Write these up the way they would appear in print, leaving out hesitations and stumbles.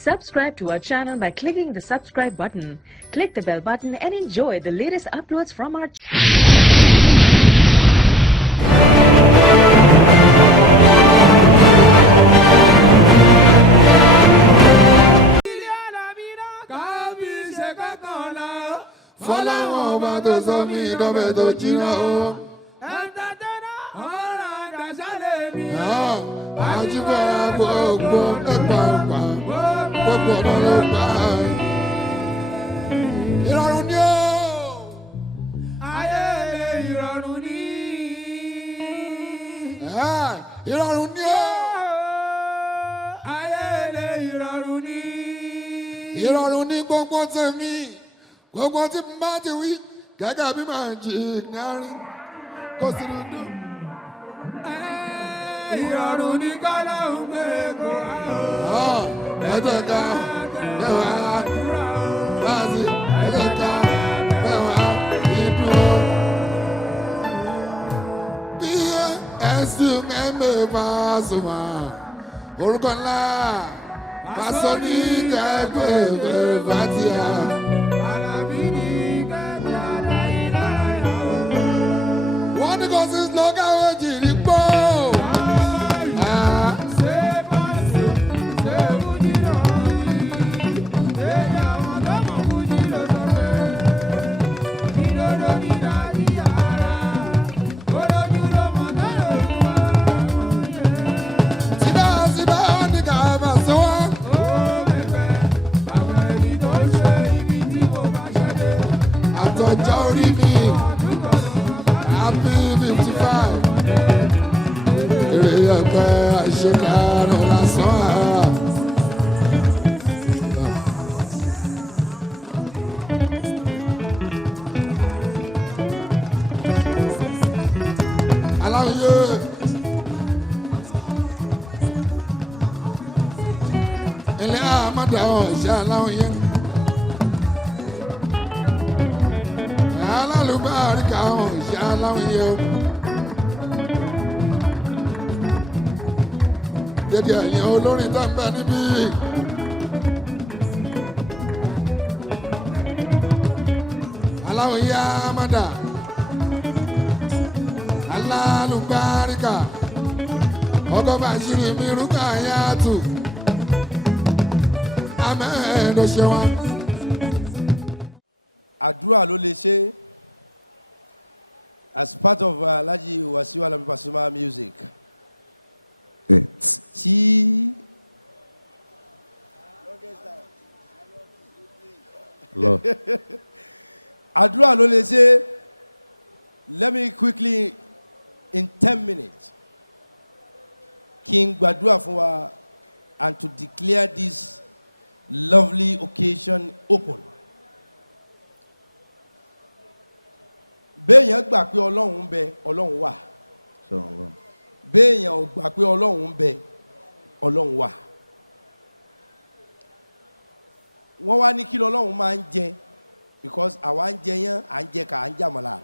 Subscribe to our channel by clicking the subscribe button. Click the bell button and enjoy the latest uploads from our ìrọ̀rùn ní gbogbo tèmi gbogbo tí n bá ti wí gẹ́gẹ́ bí màá jí kárí kó sì dúdú. ìrọ̀rùn ní kọ́lá ń gbé kó àwọn. ẹ̀jẹ̀ ká ẹ̀wà báàsì ẹ̀jẹ̀ ká ẹ̀wà ìdúró. bí ẹ̀sùn ẹ̀mẹ́ Pasuma orúkọ ńlá. Pasoni kẹ́kẹ́ fatia. Wọ́n ní kò sí slogan wẹ́jì rí pọ̀. Ọjọ́ orí mi happy 55 èrè ẹgbẹ́ àṣekánú lásán. Alawiye ilé àmàdà ọ̀ṣẹ́ Alawiye. Alálùbáríkà ọ̀ṣẹ́ Alawiye. Dédé ẹ̀yìn olórin tó ń bẹ níbí. Alawiye Amada. Alálùbáríkà. Ọkọ̀ bàṣírí mi rúkà yàtù. Amen ló ṣe wá. Àdúrà ló lè ṣe. As part of Alhaji Wasiu Alabi Pasuma music. Tí àdúrà ló lè ṣe. Let me quickly in 10 minutes kí n gbàdúrà fún wa and to declare this lovely occasion open. Béèyàn gbà pé Ọlọ́run ń bẹ, Ọlọ́run wà. Béèyàn ò gbà pé Ọlọ́run ń bẹ, Ọlọ́run wà. Wọ́n wá ní kí Ọlọ́run máa ń jẹ because àwa ń jẹ yán, à ń jẹ ká, à ń jàmàlà.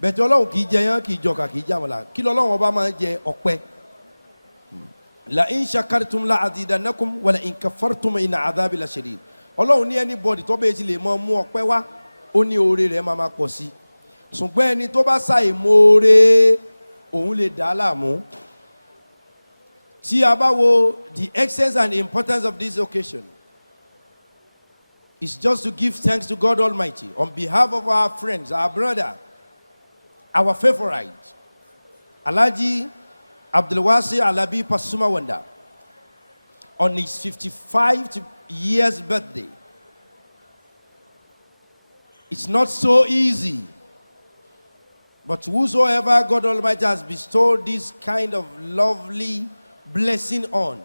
Bẹ̀tẹ̀ Ọlọ́run kì í jẹ yán, kì í jọkà, kì í jàmàlà. Kí Ọlọ́run ọba máa ń jẹ ọpẹ́. La in shakartum la azidannakum wa la in kafartum inna adhabi la shadid. Ọlọ́run ní anybody tó bẹ́ẹ̀ ti lè mọ mú ọpẹ́ wá, ó ní oore rẹ̀ máa pọ̀ sí. Ṣùgbọ́n ẹni tó bá ṣàìmoore òun lè dá láàmú. Tí a bá wo the essence and the importance of this occasion, it's just to give thanks to God Almighty on behalf of our friends, our brother, our favorite, Alhaji Abdulwasi Alabi Pasuma Wanda, on his 55th year's birthday. It's not so easy. But whosoever God Almighty has bestowed this kind of lovely blessing on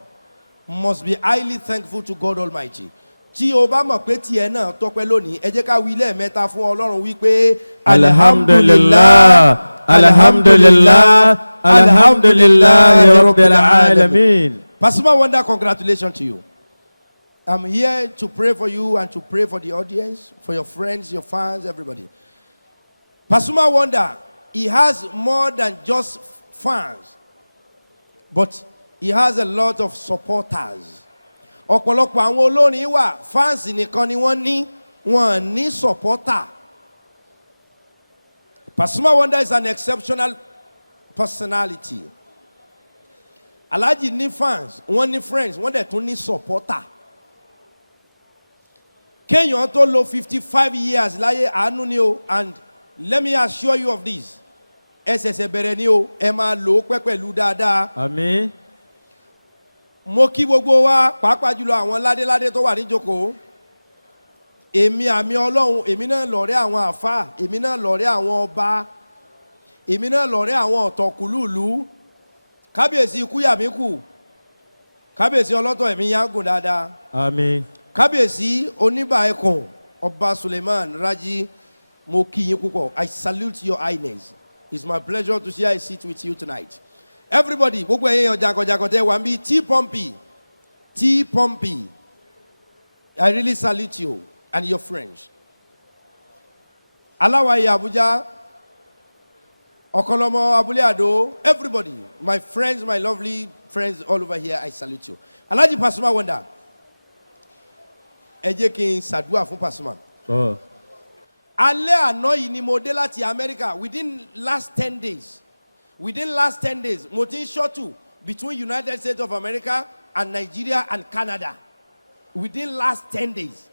must be highly thankful to God Almighty. Tí o bá mọ̀ pé tiẹ̀ náà tọ́pẹ́ lónìí, ẹ jẹ́ ká wí lẹ́ẹ̀mẹ́ta fún Ọlọ́run wípé Alhamdulillah, Alhamdulillah, Alhamdulillah, Rabbil Alamin. Pasuma Wanda, congratulations to you. I'm here to pray for you and to pray for the audience, for your friends, your fans, everybody. Pasuma Wanda, he has more than just fans, but he has a lot of supporters. ọ̀pọ̀lọpọ̀ àwọn olórin wà fans nìkan ni wọ́n ní supporter. Pasuma Wonder is an exceptional personality. Alhaji ní fans, wọ́n ní friends, wọ́n dẹ̀ tún ní supporter. Kéèyàn tó lò 55 years láyé àánú ni o, and let me assure you of this. Ẹsẹ̀sẹ̀ bẹ̀rẹ̀ ni o, ẹ máa lò ó pẹ́ pẹ̀lú dáadáa. Àmín. Mo kí gbogbo wa, pàápàá jùlọ àwọn ládéládé tó wà níjókòó. Èmi àmì Ọlọ́run, èmi náà lọ̀rẹ́ àwọn àfáà, èmi náà lọ̀rẹ́ àwọn ọba, èmi náà lọ̀rẹ́ àwọn ọ̀tọ̀kùlùlù. Kábíyèsí ikú yà mí kù, kábíyèsí ọlọ́tọ̀ ẹ̀mí yágùn dáadáa. Àmín. Kábíyèsí oníbà ẹkùn Ọba Suleiman Raji, mo kí yín púpọ̀. I salute your highness. It's my pleasure to share a seat with you tonight. Everybody, gbogbo ẹ̀yin ọ̀jàkọ̀jàkọ̀ tẹ́ wà níbí, T-Pumpy. I really salute you and your friends. Alawiye Abuja, Oluomo Abule Ado, everybody, my friends, my lovely friends all over here, I salute you. Alhaji Pasuma Wonder. Ẹ jẹ́ kí n ṣàdúrà fún Pasuma. Alẹ́ àná yìí ni mo dé láti America within last 10 days. Mo ti ń shuttle between United States of America and Nigeria and Canada. Within last 10 days.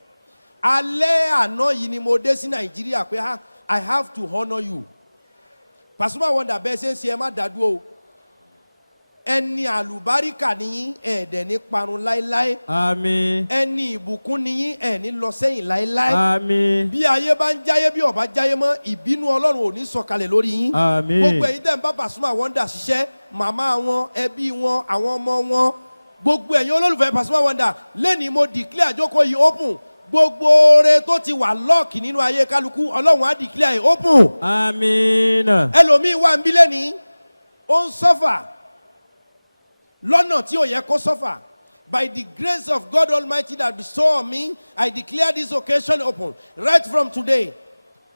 Alẹ́ àná yìí ni mo dé sí Nigeria pé I have to honor you. Pasuma Wonder bẹ́ẹ̀ ṣe ń ṣe ẹ má dàdúró o. Ẹni àlùbáríkà níyín ẹ̀ẹ́dẹ̀ ní parun láéláé. Àmín. Ẹni ìbùkún níyín ẹ̀ ní lọ sẹ́yìn láéláé. Àmín. Bí ayé bá ń jáyé bí ọba jáyé mọ́, ìbínú Ọlọ́run ò ní sọ̀kalẹ̀ lórí yín. Àmín. Gbogbo ẹ̀yin tẹ́ ń bá Pasuma Wonder ṣiṣẹ́, màmá wọn, ẹbí wọn, àwọn ọmọ wọn, gbogbo ẹ̀yin olólùfẹ́ Pasuma Wonder, lẹ́ni mo declare àjókòó yìí open. Gbogbo oore tó ti wà lọ́ọ̀kì nínú ayé kálukú, Ọlọ́run á declare yìí open. Àmín. Ẹlòmíì wà ń bí lẹ́ni, ó ń suffer lọ́nà tí ò yẹ kó suffer. By the grace of God Almighty that bestow on me, I declare this occasion open. Right from today,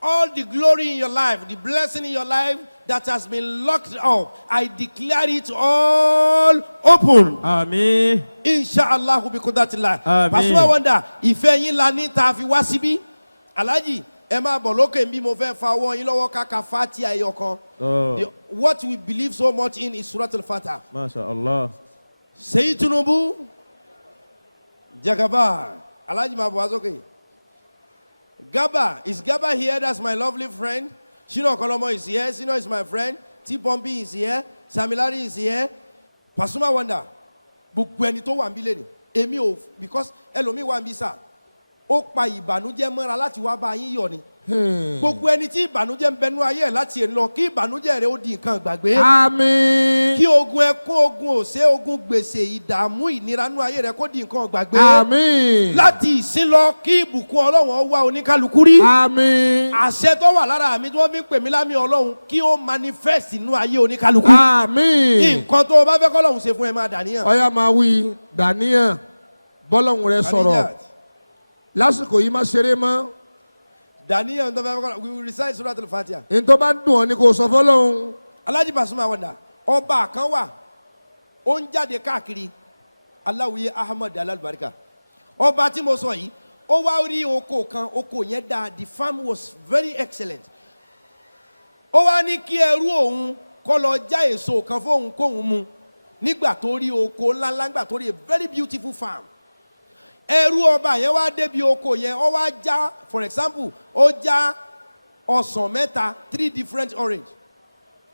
all the glory in your life, the blessing in your life that has been locked up, I declare it all open. Àmín. Inshallah bi qudratillah. Àmín. Pasuma Wonder, ìfẹ́ yín la ní tá fi wá síbí. Alhaji, ẹ máa bọ̀ lókè bí mo fẹ́ fa ọwọ́ yín lọ́wọ́ káka Fatiha ẹyọ kan. What we believe so much in is Surah Al-Fatiha. Masha Allah. Seyi Tinubu, Jagaba, Alhaji máa bọ̀ wá sókè. Gaba, is Gaba here? That's my lovely friend. Shino Oluomo is here. Sino is my friend. T-Pumpy is here. Samilari is here. Pasuma Wonder, gbogbo ẹni tó wà ń bí lẹ́nu. Èmi ò, because ẹlòmíì wà ń bí sà. Ó pa ìbànújẹ́ mọ́ra láti wá bá yín yọ̀ ni. Gbogbo ẹni tí ìbànújẹ́ ń bẹnu ayé ẹ̀ láti ẹ̀ lọ, kí ìbànújẹ́ rẹ̀ ó di nǹkan gbàgbé. Àmín. Kí ogun ẹkún, ogun òṣè, ogun gbèsè, ìdààmú, ìnira nú ayé rẹ̀ kó di nǹkan gbàgbé. Àmín. Láti ìsín lọ, kí ìbùkún Ọlọ́run wá oníkálukú rí. Àmín. Àṣẹ tó wà lára mi tí wọ́n fi ń pè mí lámì Ọlọ́run kí ó manifest nú ayé oníkálukú. Àmín. Nǹkan tó o bá fẹ́ k'Ọlọ́run ṣe fún ẹ máa dàníyàn. Ọya máa wí dàníyàn bọ́lọ́hun rẹ sọ̀rọ̀. Lásìkò yìí má ṣeré mọ́. Dàníyàn tó fẹ́ k'Ọlọ́run, we will recite Surah Al-Fatiha. Ní tó bá dùn ọ́ ni kò sọ fọ́lọ́hun. Alhaji Pasuma Wonder, ọba kan wà, ó ń jáde káàkiri, Alawiye Ahmad Alalubarika. Ọba tí mo sọ yìí, ó wá rí oko kan, oko yẹn dáa, the farm was very excellent. Ó wá ní kí ẹrú òun kó lọ já èso kan fóun kóun mu. Nígbà tó rí oko ńláńlá, nígbà tó rí a very beautiful farm. Ẹrú ọba yẹn wá débi oko yẹn, ó wá já, for example, ó já ọsàn mẹ́ta, 3 different orange.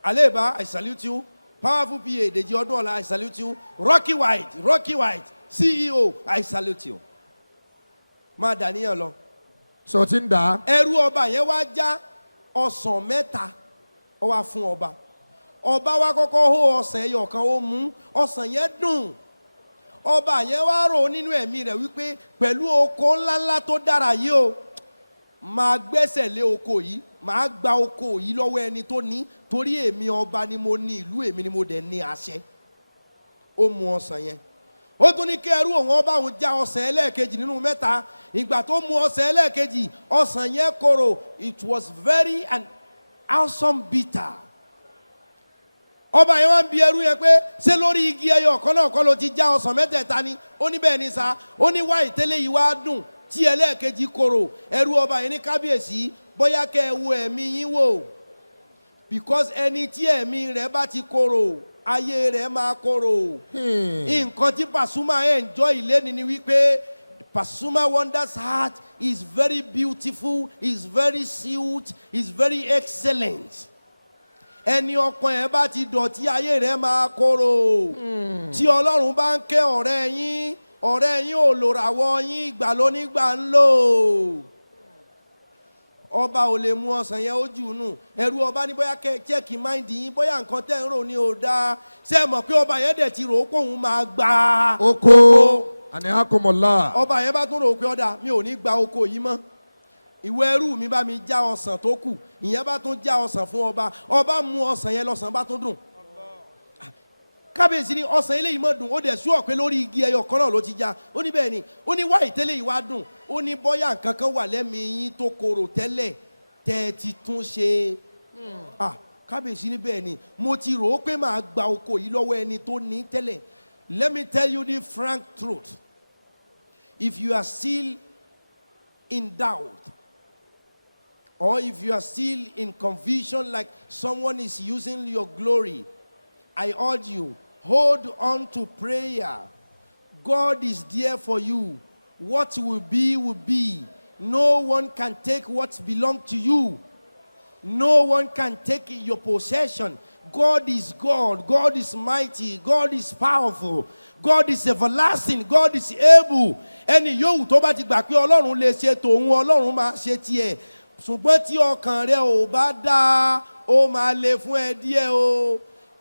Aleba, I salute you. Powerful PA, Deji Odunola, I salute you. Rocky White, CEO, I salute you. Ma Daniel lọ. Sọ ti ń dà. Ẹrú ọba yẹn wá já ọsàn mẹ́ta, ó wá fún ọba. Ọba wá kọ́kọ́ hó ọsàn ẹyọ kan, ó mú, ọsàn yẹn dùn. Ọba yẹn wá rò nínú ẹ̀mí rẹ̀ wípé pẹ̀lú oko ńláńlá tó dára yìí o, máa gbẹ́sẹ̀ lé oko yìí, máa gba oko yìí lọ́wọ́ ẹni tó ní, torí èmi ọba ni mo ní ìlú, èmi ni mo dẹ̀ ní àṣẹ. Ó mu ọsàn yẹn. Ó tún ní kí ẹrú òun ọba òun já ọsàn ẹlẹ́ẹ̀kejì nínú mẹ́ta. Ìgbà tó mu ọsàn ẹlẹ́ẹ̀kejì, ọsàn yẹn korò. It was very and awesome bitter. ọba yẹn wá ń bi ẹrú yẹn pé ṣé lórí igi ẹyọ kan náà kọ́ ló ti já ọsàn mẹ́tẹ̀ẹ̀ta ni ó ní bẹ́ẹ̀ ni sá ó ní wá ìtẹ́lẹ̀ yìí wá dùn tí ẹlẹ́ẹ̀kejì korò ẹrú ọba yẹn ní kábíyèsí bóyá kẹ́ ẹ wo ẹ̀mí yín wò because ẹni tí ẹ̀mí rẹ̀ bá ti korò ayé rẹ̀ máa korò nǹkan tí Pasuma enjoy ìléni ni wípé Pasuma Wonder's heart is very beautiful, is very sweet, is very excellent. Ẹni ọkàn ẹ bá ti dọ̀tí ayé rẹ̀ máa korò. Tí Ọlọ́run bá ń kẹ́ ọ̀rẹ́ yín ò lò ràwọ̀ yín ìgbà lónígbà ń lò. Ọba ò lè mú ọsàn yẹn ó jù nù. Ẹrú ọba ní bóyá check mind yín bóyá nǹkan tẹ́ ń rò ní ò dáa. Ṣé ẹ mọ̀ pé ọba yẹn dẹ̀ ti rò ó pé òun máa gba oko. Àní àkọmọ̀lá. Ọba yẹn bá tún rò pé ọ̀dà mi ò ní gba oko yìí mọ́. Ìwọ ẹrú mi bá mi já ọsàn tó kù ìyẹn bá tún já ọsàn fún ọba mú ọsàn yẹn lọ́sàn bá tún dùn. Kábíyèsí ni ọsàn eléyìí mọ́ dùn ó dẹ̀ sú ọ̀pẹ lórí igi ẹyọ kan náà ló ti já ó ní bẹ́ẹ̀ ni ó ní wá ìtẹ́lẹ̀ yìí wá dùn ó ní bọ́yá nǹkan kan wà lẹ́mìí yín tó korò tẹ́lẹ̀ tẹ́ ẹ ti tún ṣe. Kábíyèsí ni bẹ́ẹ̀ ni mo ti rò ó pé màá gba oko yìí lọ́wọ́ ẹni tó ní tẹ́lẹ̀. Let me tell you the frank truth. If you are still in doubt, or if you are still in confusion like someone is using your glory, I urge you, hold on to prayer. God is there for you. What will be, will be. No one can take what belongs to you. No one can take your possession. God is God. God is mighty. God is powerful. God is everlasting. God is able. Ẹni yòówù tó bá ti gbà pé Ọlọ́run lè ṣe tòun, Ọlọ́run máa ṣe tiẹ̀. Ṣùgbọ́n tí ọkàn rẹ ò bá dáa, ó máa le fún ẹ díẹ̀ o.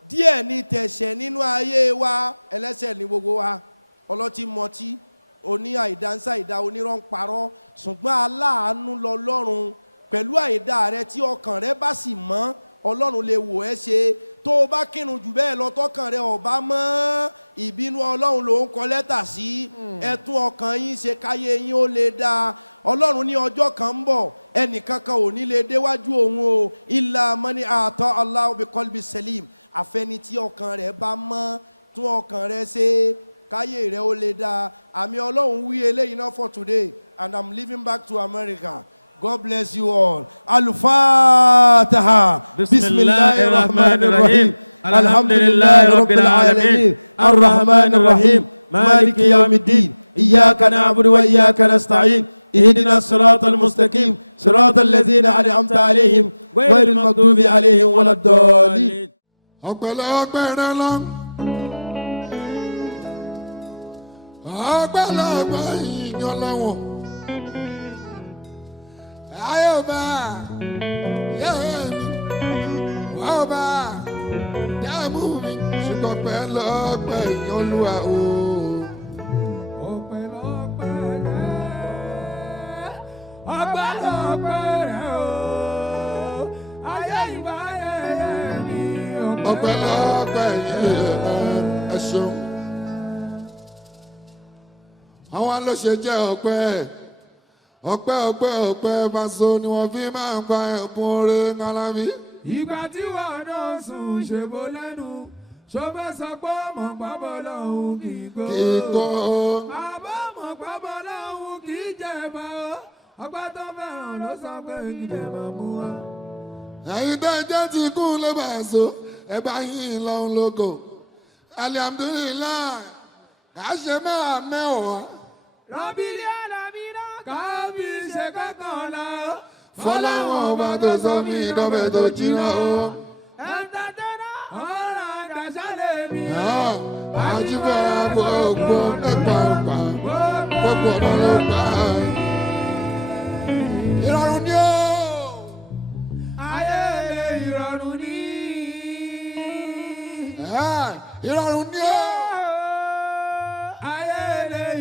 Díẹ̀ ni tẹ̀ṣẹ̀ nínú ayé wa. Ẹlẹ́ṣẹ̀ ni gbogbo wa. Ọlọ́tí mọtí, oní àìdánsá ìdá onírọ́ ń parọ́. Ṣùgbọ́n aláàánú lọ́lọ́run. Pẹ̀lú àìdá rẹ tí ọkàn rẹ bá sì mọ́, Ọlọ́run lè wò ẹ́ ṣe. Tó o bá kírun jù bẹ́ẹ̀ lọ tọkàn rẹ ò bá mọ́, ìbínú Ọlọ́run ló ń kọ lẹ́tà sí. Ẹ tún ọkàn yín ṣe káyé yín ó lè dáa. Ọlọ́run ní ọjọ́ kan ń bọ̀ ẹnìkankan ò ní lè déwájú òun o. Illa mani ata Allahu bi qalbi salim. Àfẹni tí ọkàn rẹ bá mọ́, tún ọkàn rẹ ṣe káyé rẹ ó lè dáa. Àmì Ọlọ́run wí eléyìí náà for today and I'm leaving back to America. God bless you all. Al-Fatiha. Bismillahir Rahmanir Rahim. Alhamdulillahi Rabbil Alamin. Ar-Rahmanir Rahim. Maliki Yawmiddin. Iyyaka na'budu wa iyyaka nasta'in. اهدنا الصراط المستقيم صراط الذين أنعمت عليهم غير المغضوب عليهم ولا الضالين. Ọpẹ́lọpẹ́ rẹ lọ. Ọpẹ́lọpẹ́ ìyìn Ọlọ́run. Ayọ̀bá yẹ́mi ọba dààmú mi ṣùgbọ́n ọpẹ́lọpẹ́ ìyìn Olúwa o. Ọpẹ́lọpẹ́ rẹ o. Ayé ìbáyé mi ọpẹ́lọpẹ́ ìyìn ẹ ṣeun. Àwọn ló ṣe jẹ́ ọpẹ́ Paso ni wọ́n fi máa ń gba ẹ̀kún oore Alábí. Ìgbà tí wọ́n náà sùn ṣèbó lẹ́nu ṣọ́fẹ́ sọ pé mọ̀ pápọ̀ lọ́hùn kì í gbó. Àbọ̀ mọ̀ pápọ̀ lọ́hùn kì í jẹ̀bọ̀. Ọpẹ́ tó fẹ́ràn ló sọ pé kì í jẹ̀bọ̀ mú wa. Ẹ̀yin tó jẹ́ ti kún ló bá so ẹ bá yín lọ́hùn lógo. Alhamdulillah kà á ṣe mẹ́wàá. Rọ́bìlì Alámínà kábí ṣe kọ́kànlá. Fọláwọn ọba tó sọ mí ìdọ́bẹ̀ tó jìnnà o. Ẹ̀ńtàtẹ́nà ọ̀rọ̀ àdàṣálẹ̀ mi. Àjíbọ̀ gbogbo ẹ̀pà gbogbo ọ̀nà ló gbà. Ìrọ̀rùn ni ó. Ayé ìrọ̀rùn ni. Ìrọ̀rùn ni ó.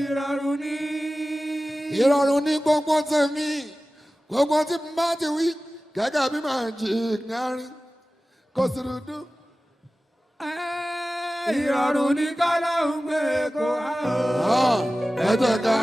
Ìrọ̀rùn ni. Ìrọ̀rùn ni gbogbo tèmi gbogbo tí n bá ti wí gẹ́gẹ́ bí màá jì kárí kò sì dúdú. Ìrọ̀rùn ni kọ́lá ń gbé kó. Ẹ jẹ́ ká